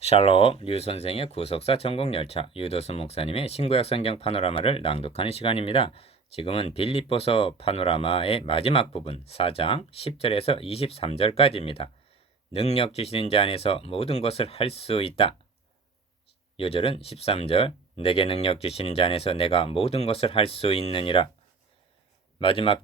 샬롬 류 선생의 구속사 전공열차 유도수 목사님의 신구약 성경 파노라마를 낭독하는 시간입니다. 지금은 빌립보서 파노라마의 마지막 부분 4장 10절에서 23절까지입니다. 능력 주시는 자 안에서 모든 것을 할 수 있다. 요절은 13절 내게 능력 주시는 자 안에서 내가 모든 것을 할 수 있느니라. 마지막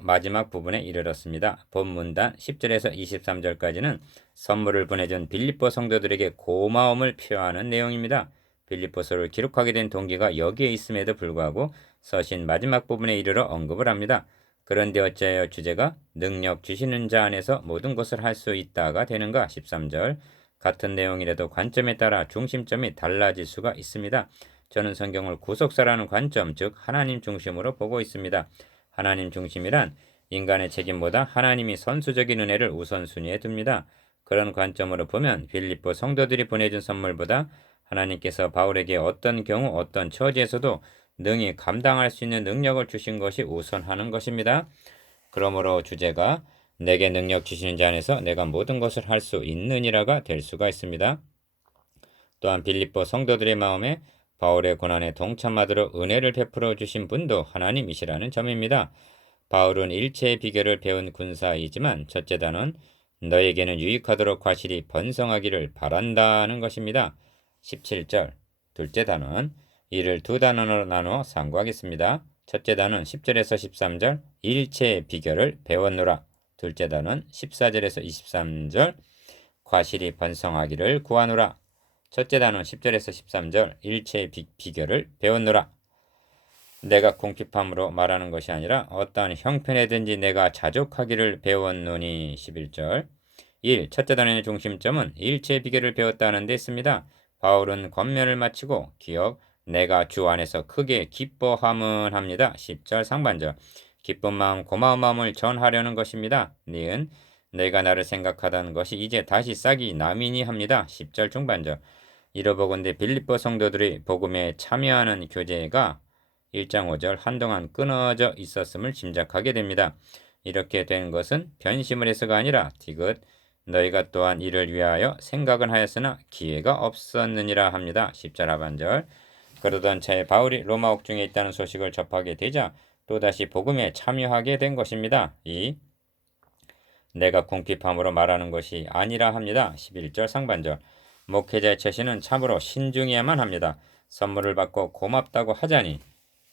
마지막 부분에 이르렀습니다. 본문단 10절에서 23절까지는 선물을 보내준 빌립보 성도들에게 고마움을 표하는 내용입니다. 빌립보서를 기록하게 된 동기가 여기에 있음에도 불구하고 서신 마지막 부분에 이르러 언급을 합니다. 그런데 어찌하여 주제가 능력 주시는 자 안에서 모든 것을 할 수 있다가 되는가? 13절 같은 내용이라도 관점에 따라 중심점이 달라질 수가 있습니다. 저는 성경을 구속사라는 관점, 즉 하나님 중심으로 보고 있습니다. 하나님 중심이란 인간의 책임보다 하나님이 선수적인 은혜를 우선순위에 둡니다. 그런 관점으로 보면 빌립보 성도들이 보내준 선물보다 하나님께서 바울에게 어떤 경우 어떤 처지에서도 능히 감당할 수 있는 능력을 주신 것이 우선하는 것입니다. 그러므로 주제가 내게 능력 주시는 자 안에서 내가 모든 것을 할 수 있느니라가 될 수가 있습니다. 또한 빌립보 성도들의 마음에 바울의 고난에 동참하도록 은혜를 베풀어 주신 분도 하나님이시라는 점입니다. 바울은 일체의 비결을 배운 군사이지만 첫째 단은 너에게는 유익하도록 과실이 번성하기를 바란다는 것입니다. 17절 둘째 단은 이를 두 단원으로 나눠 상고하겠습니다. 첫째 단은 10절에서 13절 일체의 비결을 배웠노라. 둘째 단은 14절에서 23절 과실이 번성하기를 구하노라. 첫째 단은 10절에서 13절 일체의 비결을 배웠노라. 내가 궁핍함으로 말하는 것이 아니라 어떠한 형편에든지 내가 자족하기를 배웠노니. 11절 1. 첫째 단원의 중심점은 일체의 비결을 배웠다는 데 있습니다. 바울은 권면을 마치고 기억 내가 주 안에서 크게 기뻐함은 합니다. 10절 상반절 기쁜 마음 고마운 마음을 전하려는 것입니다. 니은 내가 나를 생각하던 것이 이제 다시 싹이 나미니 합니다. 10절 중반절 이러보건대 빌립보 성도들이 복음에 참여하는 교제가 1장 5절 한동안 끊어져 있었음을 짐작하게 됩니다. 이렇게 된 것은 변심을 해서가 아니라 디귿 너희가 또한 이를 위하여 생각은 하였으나 기회가 없었느니라 합니다. 10절 하반절 그러던 차에 바울이 로마 옥중에 있다는 소식을 접하게 되자 또다시 복음에 참여하게 된 것입니다. 2. 내가 궁핍함으로 말하는 것이 아니라 합니다. 11절 상반절 목회자의 처신은 참으로 신중해야만 합니다. 선물을 받고 고맙다고 하자니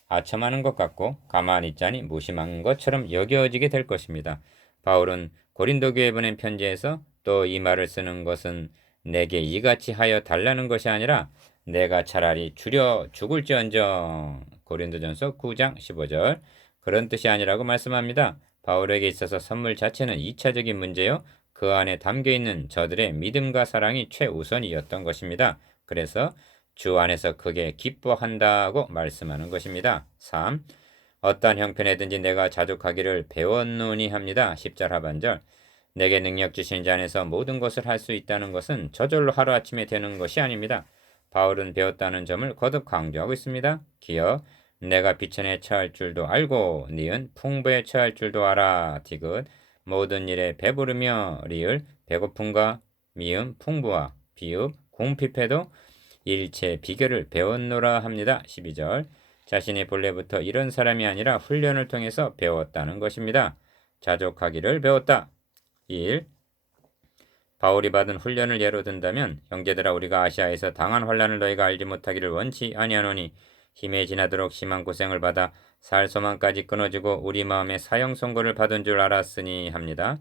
아첨하는 것 같고 가만히 있자니 무심한 것처럼 여겨지게 될 것입니다. 바울은 고린도 교회에 보낸 편지에서 또 이 말을 쓰는 것은 내게 이같이 하여 달라는 것이 아니라 내가 차라리 줄여 죽을지언정. 고린도전서 9장 15절 그런 뜻이 아니라고 말씀합니다. 바울에게 있어서 선물 자체는 2차적인 문제요. 그 안에 담겨있는 저들의 믿음과 사랑이 최우선이었던 것입니다. 그래서 주 안에서 크게 기뻐한다고 말씀하는 것입니다. 3. 어떠한 형편에든지 내가 자족하기를 배웠노니 합니다. 10절 하반절 내게 능력 주신 자 안에서 모든 것을 할 수 있다는 것은 저절로 하루아침에 되는 것이 아닙니다. 바울은 배웠다는 점을 거듭 강조하고 있습니다. 기억 내가 비천에 처할 줄도 알고 니은 풍부에 처할 줄도 알아. 디귿 모든 일에 배부르며 리을 배고픔과 미음 풍부와 비읍 궁핍해도 일체 비결을 배웠노라 합니다. 12절 자신이 본래부터 이런 사람이 아니라 훈련을 통해서 배웠다는 것입니다. 자족하기를 배웠다. 1. 바울이 받은 훈련을 예로 든다면 형제들아 우리가 아시아에서 당한 환난을 너희가 알지 못하기를 원치 아니하노니 힘에 지나도록 심한 고생을 받아 살 소망까지 끊어지고 우리 마음에 사형 선고를 받은 줄 알았으니 합니다.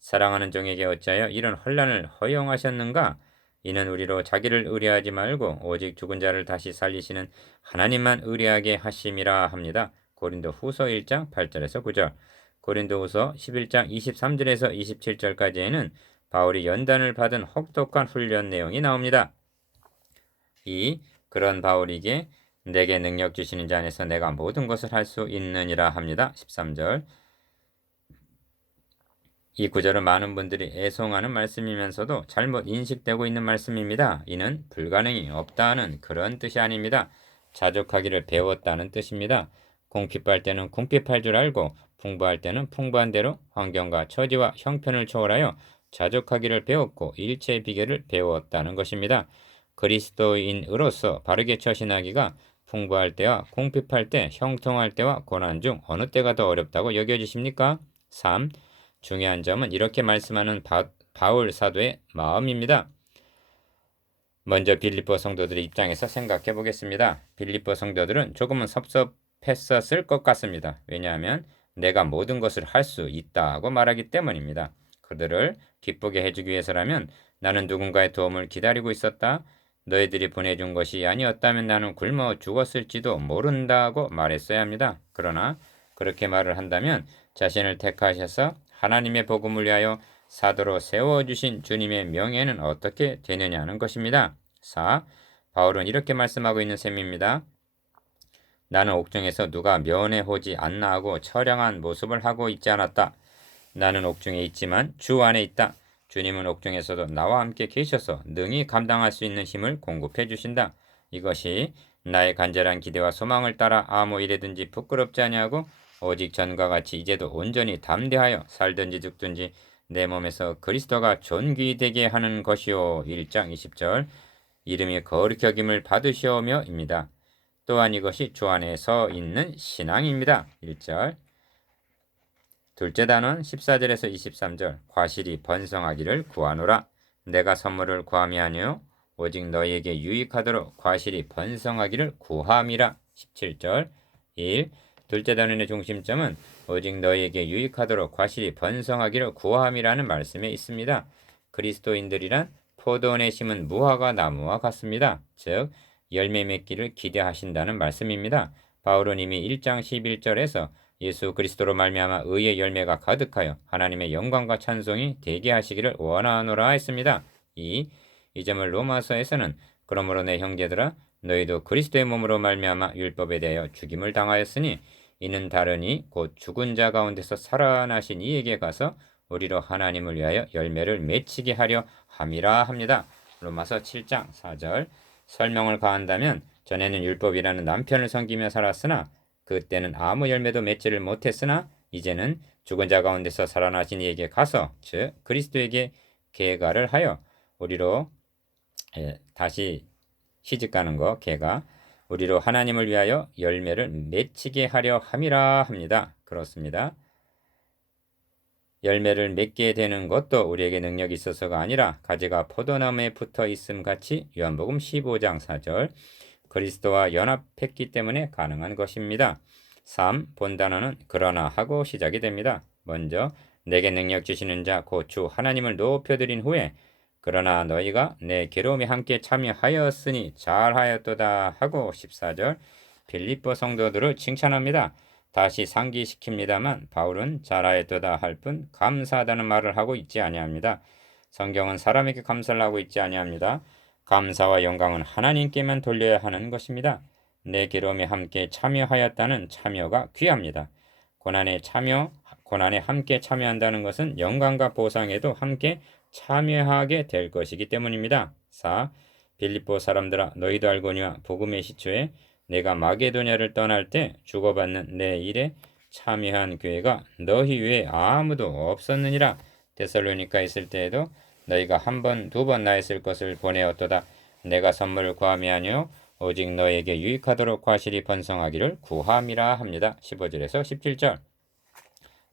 사랑하는 종에게 어찌하여 이런 환난을 허용하셨는가? 이는 우리로 자기를 의뢰하지 말고 오직 죽은 자를 다시 살리시는 하나님만 의뢰하게 하심이라 합니다. 고린도 후서 1장 8절에서 9절 고린도 후서 11장 23절에서 27절까지에는 바울이 연단을 받은 혹독한 훈련 내용이 나옵니다. 2. 그런 바울에게 내게 능력 주시는 자 안에서 내가 모든 것을 할 수 있느니라 합니다. 13절 이 구절은 많은 분들이 애송하는 말씀이면서도 잘못 인식되고 있는 말씀입니다. 이는 불가능이 없다는 그런 뜻이 아닙니다. 자족하기를 배웠다는 뜻입니다. 궁핍할 때는 궁핍할 줄 알고 풍부할 때는 풍부한 대로 환경과 처지와 형편을 초월하여 자족하기를 배웠고 일체의 비결을 배웠다는 것입니다. 그리스도인으로서 바르게 처신하기가 풍부할 때와 궁핍할 때, 형통할 때와 고난 중 어느 때가 더 어렵다고 여겨지십니까? 3. 중요한 점은 이렇게 말씀하는 바울 사도의 마음입니다. 먼저 빌립보 성도들의 입장에서 생각해 보겠습니다. 빌립보 성도들은 조금은 섭섭했었을 것 같습니다. 왜냐하면 내가 모든 것을 할 수 있다고 말하기 때문입니다. 그들을 기쁘게 해주기 위해서라면 나는 누군가의 도움을 기다리고 있었다. 너희들이 보내준 것이 아니었다면 나는 굶어 죽었을지도 모른다고 말했어야 합니다. 그러나 그렇게 말을 한다면 자신을 택하셔서 하나님의 복음을 위하여 사도로 세워주신 주님의 명예는 어떻게 되느냐는 것입니다. 4. 바울은 이렇게 말씀하고 있는 셈입니다. 나는 옥중에서 누가 면회오지 않나 하고 처량한 모습을 하고 있지 않았다. 나는 옥중에 있지만 주 안에 있다. 주님은 옥중에서도 나와 함께 계셔서 능히 감당할 수 있는 힘을 공급해 주신다. 이것이 나의 간절한 기대와 소망을 따라 아무 일에든지 부끄럽지 아니하고 오직 전과 같이 이제도 온전히 담대하여 살든지 죽든지 내 몸에서 그리스도가 존귀 되게 하는 것이요. 1장 20절 이름이 거룩히 여김을 받으시오며입니다. 또한 이것이 주 안에 서 있는 신앙입니다. 1절 둘째 단원 14절에서 23절 과실이 번성하기를 구하노라. 내가 선물을 구함이 아니요 오직 너희에게 유익하도록 과실이 번성하기를 구함이라. 17절 1. 둘째 단원의 중심점은 오직 너희에게 유익하도록 과실이 번성하기를 구함이라는 말씀에 있습니다. 그리스도인들이란 포도원에 심은 무화과 나무와 같습니다. 즉 열매 맺기를 기대하신다는 말씀입니다. 바울은 이미 1장 11절에서 예수 그리스도로 말미암아 의의 열매가 가득하여 하나님의 영광과 찬송이 되게 하시기를 원하노라 했습니다. 이 점을 로마서에서는 그러므로 내 형제들아 너희도 그리스도의 몸으로 말미암아 율법에 대하여 죽임을 당하였으니 이는 다르니 곧 죽은 자 가운데서 살아나신 이에게 가서 우리로 하나님을 위하여 열매를 맺히게 하려 함이라 합니다. 로마서 7장 4절 설명을 가한다면 전에는 율법이라는 남편을 섬기며 살았으나 그때는 아무 열매도 맺지를 못했으나 이제는 죽은 자 가운데서 살아나신 이에게 가서 즉 그리스도에게 계가를 하여 우리로 다시 시집가는 거 계가 우리로 하나님을 위하여 열매를 맺히게 하려 함이라 합니다. 그렇습니다. 열매를 맺게 되는 것도 우리에게 능력이 있어서가 아니라 가지가 포도나무에 붙어 있음 같이 요한복음 15장 4절 그리스도와 연합했기 때문에 가능한 것입니다. 3. 본 단어는 그러나 하고 시작이 됩니다. 먼저 내게 능력 주시는 자 곧 주 하나님을 높여드린 후에 그러나 너희가 내 괴로움에 함께 참여하였으니 잘하였도다 하고 14절 빌립보 성도들을 칭찬합니다. 다시 상기시킵니다만 바울은 잘하였도다 할 뿐 감사하다는 말을 하고 있지 아니합니다. 성경은 사람에게 감사를 하고 있지 아니합니다. 감사와 영광은 하나님께만 돌려야 하는 것입니다. 내 괴로움에 함께 참여하였다는 참여가 귀합니다. 고난에 함께 참여한다는 것은 영광과 보상에도 함께 참여하게 될 것이기 때문입니다. 4. 빌립보 사람들아 너희도 알거니와 복음의 시초에 내가 마게도냐를 떠날 때 주고받는 내 일에 참여한 교회가 너희 외에 아무도 없었느니라. 데살로니가 있을 때에도 너희가 한 번, 두 번 나였을 것을 보내었도다. 내가 선물을 구함이 아니요 오직 너에게 유익하도록 과실이 번성하기를 구함이라 합니다. 15절에서 17절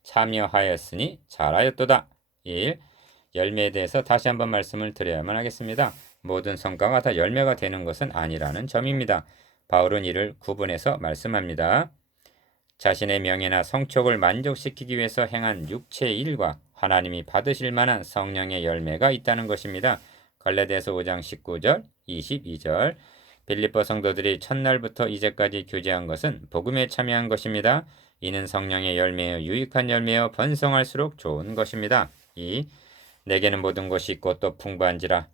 참여하였으니 잘하였도다. 1. 열매에 대해서 다시 한번 말씀을 드려야만 하겠습니다. 모든 성과가 다 열매가 되는 것은 아니라는 점입니다. 바울은 이를 구분해서 말씀합니다. 자신의 명예나 성촉을 만족시키기 위해서 행한 육체의 일과 하나님이 받으실 만한 성령의 열매가 있다는 것입니다. 갈라디아서 5장 19절, 22절 빌립보 성도들이 첫날부터 이제까지 교제한 것은 복음에 참여한 것입니다. 이는 성령의 열매여 유익한 열매여 번성할수록 좋은 것입니다. 2. 내게는 모든 것이 있고 또 풍부한지라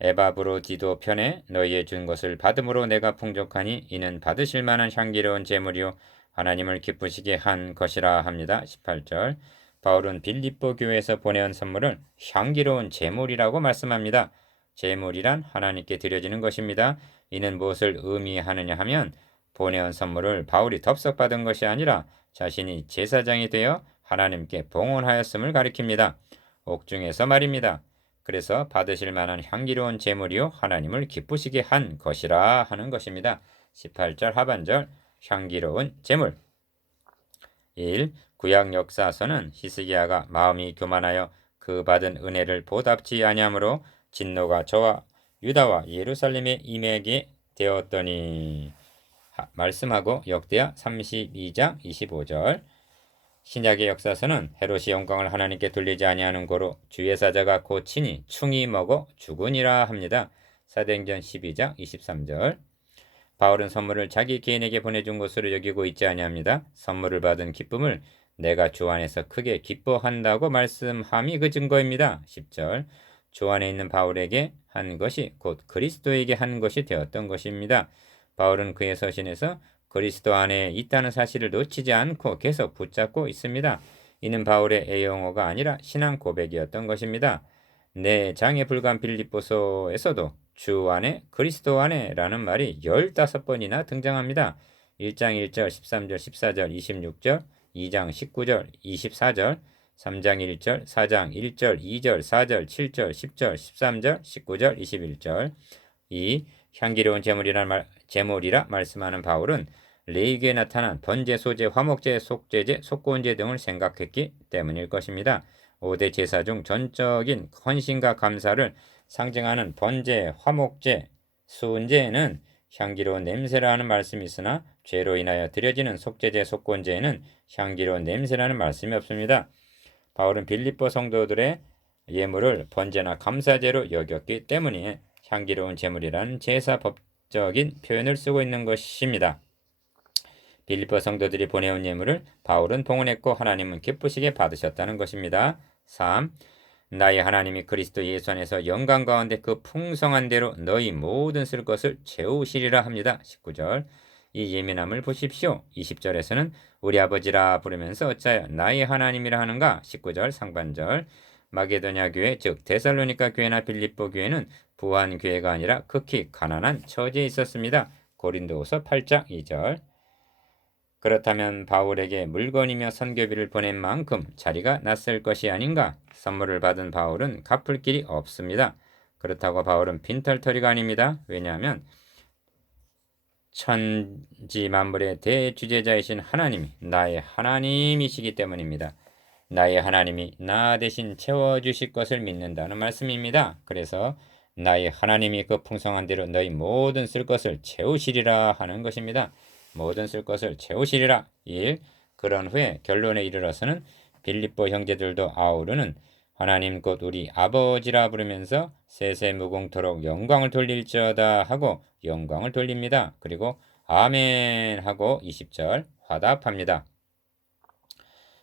에바브로디도 편에 너희의 준 것을 받음으로 내가 풍족하니 이는 받으실 만한 향기로운 제물이요 하나님을 기쁘시게 한 것이라 합니다. 18절 바울은 빌립보 교회에서 보내온 선물을 향기로운 제물이라고 말씀합니다. 제물이란 하나님께 드려지는 것입니다. 이는 무엇을 의미하느냐 하면 보내온 선물을 바울이 덥석 받은 것이 아니라 자신이 제사장이 되어 하나님께 봉헌하였음을 가리킵니다. 옥중에서 말입니다. 그래서 받으실 만한 향기로운 제물이요 하나님을 기쁘시게 한 것이라 하는 것입니다. 18절 하반절 향기로운 제물. 1. 구약 역사서는 히스기야가 마음이 교만하여 그 받은 은혜를 보답지 아니하므로 진노가 저와 유다와 예루살렘에 임하게 되었더니 말씀하고 역대하 32장 25절. 신약의 역사서는 헤롯이 영광을 하나님께 돌리지 아니하는 고로 주의 사자가 곧 친히 충이 먹어 죽으니라 합니다. 사도행전 12장 23절. 바울은 선물을 자기 개인에게 보내준 것으로 여기고 있지 아니합니다. 선물을 받은 기쁨을 내가 주 안에서 크게 기뻐한다고 말씀함이 그 증거입니다. 10절. 주 안에 있는 바울에게 한 것이 곧 그리스도에게 한 것이 되었던 것입니다. 바울은 그의 서신에서 그리스도 안에 있다는 사실을 놓치지 않고 계속 붙잡고 있습니다. 이는 바울의 애용어가 아니라 신앙 고백이었던 것입니다. 내 장에 불과한 빌립보서에서도 주 안에 그리스도 안에 라는 말이 15번이나 등장합니다. 1장 1절 13절 14절 26절 2장 19절 24절 3장 1절 4장 1절 2절 4절 7절 10절 13절 19절 21절. 이 향기로운 제물이라 말씀하는 바울은 레위기에 나타난 번제, 소제, 화목제, 속죄제, 속건제 등을 생각했기 때문일 것입니다. 5대 제사 중 전적인 헌신과 감사를 상징하는 번제, 화목제, 순제는 향기로운 냄새라는 말씀이 있으나 죄로 인하여 드려지는 속죄제, 속건제에는 향기로운 냄새라는 말씀이 없습니다. 바울은 빌립보 성도들의 예물을 번제나 감사제로 여겼기 때문에 향기로운 제물이라는 제사법적인 표현을 쓰고 있는 것입니다. 빌립보 성도들이 보내온 예물을 바울은 봉헌했고 하나님은 기쁘시게 받으셨다는 것입니다. 3. 나의 하나님이 그리스도 예수 안에서 영광 가운데 그 풍성한 대로 너희 모든 쓸 것을 채우시리라 합니다. 19절. 이 예민함을 보십시오. 20절에서는 우리 아버지라 부르면서 어찌하여 나의 하나님이라 하는가? 19절 상반절. 마게도냐 교회 즉 데살로니가 교회나 빌립보 교회는 부한 교회가 아니라 극히 가난한 처지에 있었습니다. 고린도후서 8장 2절. 그렇다면 바울에게 물건이며 선교비를 보낸 만큼 자리가 낯설 것이 아닌가? 선물을 받은 바울은 갚을 길이 없습니다. 그렇다고 바울은 빈털터리가 아닙니다. 왜냐하면 천지 만물의 대주재자이신 하나님이 나의 하나님이시기 때문입니다. 나의 하나님이 나 대신 채워주실 것을 믿는다는 말씀입니다. 그래서 나의 하나님이 그 풍성한 대로 너희 모든 쓸 것을 채우시리라 하는 것입니다. 모든 쓸 것을 채우시리라. 1. 그런 후에 결론에 이르러서는 빌립보 형제들도 아우르는 하나님 곧 우리 아버지라 부르면서 세세무궁토록 영광을 돌릴지어다 하고 영광을 돌립니다. 그리고 아멘 하고 20절 화답합니다.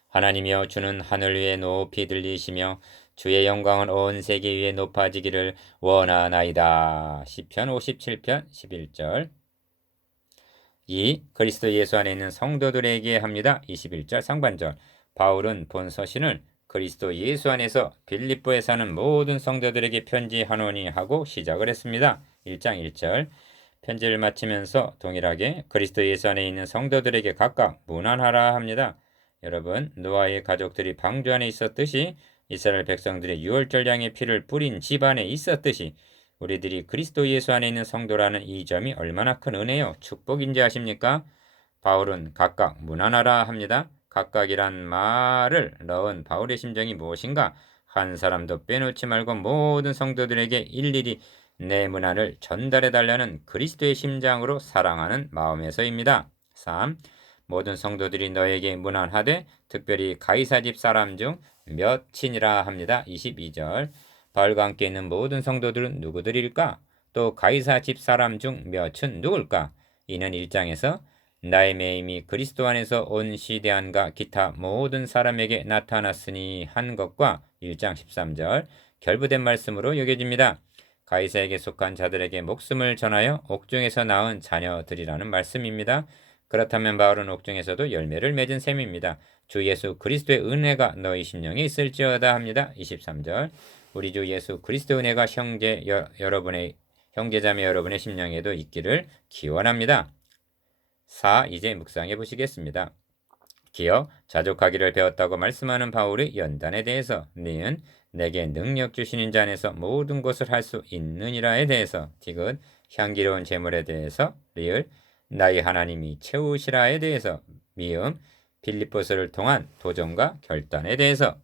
하나님이여 주는 하늘 위에 높이 들리시며 주의 영광은 온 세계 위에 높아지기를 원하나이다. 시편 57편 11절. 2. 그리스도 예수 안에 있는 성도들에게 합니다. 21절 상반절. 바울은 본 서신을 그리스도 예수 안에서 빌립보에 사는 모든 성도들에게 편지하노니 하고 시작을 했습니다. 1장 1절. 편지를 마치면서 동일하게 그리스도 예수 안에 있는 성도들에게 각각 문안하라 합니다. 여러분, 노아의 가족들이 방주 안에 있었듯이 이스라엘 백성들이 유월절 양의 피를 뿌린 집안에 있었듯이 우리들이 그리스도 예수 안에 있는 성도라는 이 점이 얼마나 큰 은혜요 축복인지 아십니까? 바울은 각각 문안하라 합니다. 각각이란 말을 넣은 바울의 심정이 무엇인가? 한 사람도 빼놓지 말고 모든 성도들에게 일일이 내 문안을 전달해달라는 그리스도의 심장으로 사랑하는 마음에서입니다. 3. 모든 성도들이 너에게 문안하되 특별히 가이사 집 사람 중 몇이라 합니다. 22절. 바울과 함께 있는 모든 성도들은 누구들일까? 또 가이사 집 사람 중 몇은 누굴까? 이는 1장에서 나의 매임이 그리스도 안에서 온 시대안과 기타 모든 사람에게 나타났으니 한 것과 1장 13절 결부된 말씀으로 여겨집니다. 가이사에게 속한 자들에게 목숨을 전하여 옥중에서 낳은 자녀들이라는 말씀입니다. 그렇다면 바울은 옥중에서도 열매를 맺은 셈입니다. 주 예수 그리스도의 은혜가 너희 심령에 있을지어다 합니다. 23절. 우리 주 예수 그리스도의 은혜가 형제자매 여러분의 심령에도 있기를 기원합니다. 4. 이제 묵상해 보시겠습니다. 기어 자족하기를 배웠다고 말씀하는 바울의 연단에 대해서, 니은 내게 능력 주시는 자 안에서 모든 것을 할 수 있느니라에 대해서, 디귿 향기로운 제물에 대해서, 리을 나의 하나님이 채우시라에 대해서, 미음 빌립보서를 통한 도전과 결단에 대해서